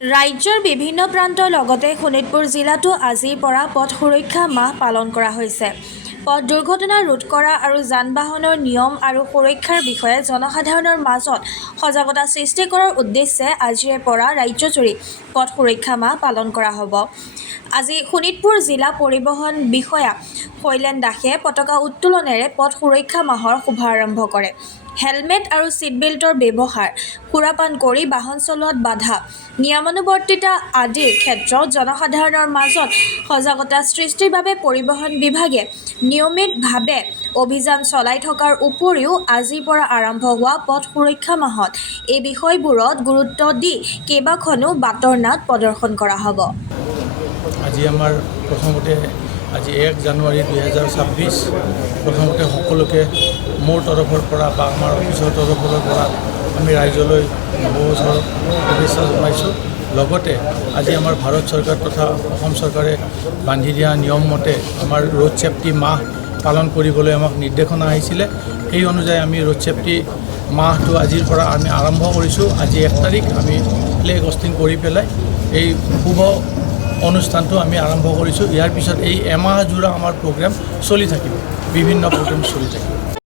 ৰাজ্যৰ বিভিন্ন প্ৰান্তৰ লগতে শোণিতপুৰ জিলাতো আজিৰ পৰা পথ সুৰক্ষা মাহ পালন কৰা হৈছে। পথ দুৰ্ঘটনা ৰোধ কৰা আৰু যান-বাহনৰ নিয়ম আৰু সুৰক্ষাৰ বিষয়ে জনসাধাৰণৰ মাজত সজাগতা সৃষ্টি কৰাৰ উদ্দেশ্যে আজিৰে পৰা ৰাজ্যজুৰি পথ সুৰক্ষা মাহ পালন কৰা হ'ব। আজি শোণিতপুৰ জিলা পৰিবহণ বিষয়া শৈলেন দাসে পতাকা উত্তোলনেৰে পথ সুৰক্ষা মাহৰ শুভাৰম্ভ কৰে। হেলমেট আৰু ছিটবেল্টৰ ব্যৱহাৰ, সুৰাপান কৰি বাহন চলোৱাত বাধা, নিয়মানুৱৰ্তিতা আদিৰ ক্ষেত্ৰত জনসাধাৰণৰ মাজত সজাগতা সৃষ্টিৰ বাবে পৰিবহণ বিভাগে নিয়মিতভাৱে অভিযান চলাই থকাৰ উপৰিও আজিৰ পৰা আৰম্ভ হোৱা পথ সুৰক্ষা মাহত এই বিষয়বোৰত গুৰুত্ব দি কেইবাখনো বাতৰ নাট প্ৰদৰ্শন কৰা হ'ব। আজি আমাৰ প্ৰথমতে আজি 1 জানুৱাৰী 2026 প্ৰথমতে সকলোকে মোৰ তৰফৰ পৰা বা আমাৰ অফিচৰ তৰফৰ পৰা আমি ৰাইজলৈ নৱবছৰৰ শুভেচ্ছা জনাইছোঁ। লগতে আজি আমাৰ ভাৰত চৰকাৰ তথা অসম চৰকাৰে বান্ধি দিয়া নিয়ম মতে আমাৰ ৰোড ছেফটি মাহ পালন কৰিবলৈ আমাক নিৰ্দেশনা আহিছিলে। সেই অনুযায়ী আমি ৰোড ছেফটি মাহটো আজিৰ পৰা আমি আৰম্ভ কৰিছোঁ। আজি 1 তাৰিখ আমি ফ্লেগ হোষ্টিং কৰি পেলাই এই শুভ অনুষ্ঠানটো আমি আৰম্ভ কৰিছোঁ। ইয়াৰ পিছত এই এমাহজোৰা আমাৰ প্ৰগ্ৰেম চলি থাকিব, বিভিন্ন প্ৰগ্ৰেম চলি থাকিব।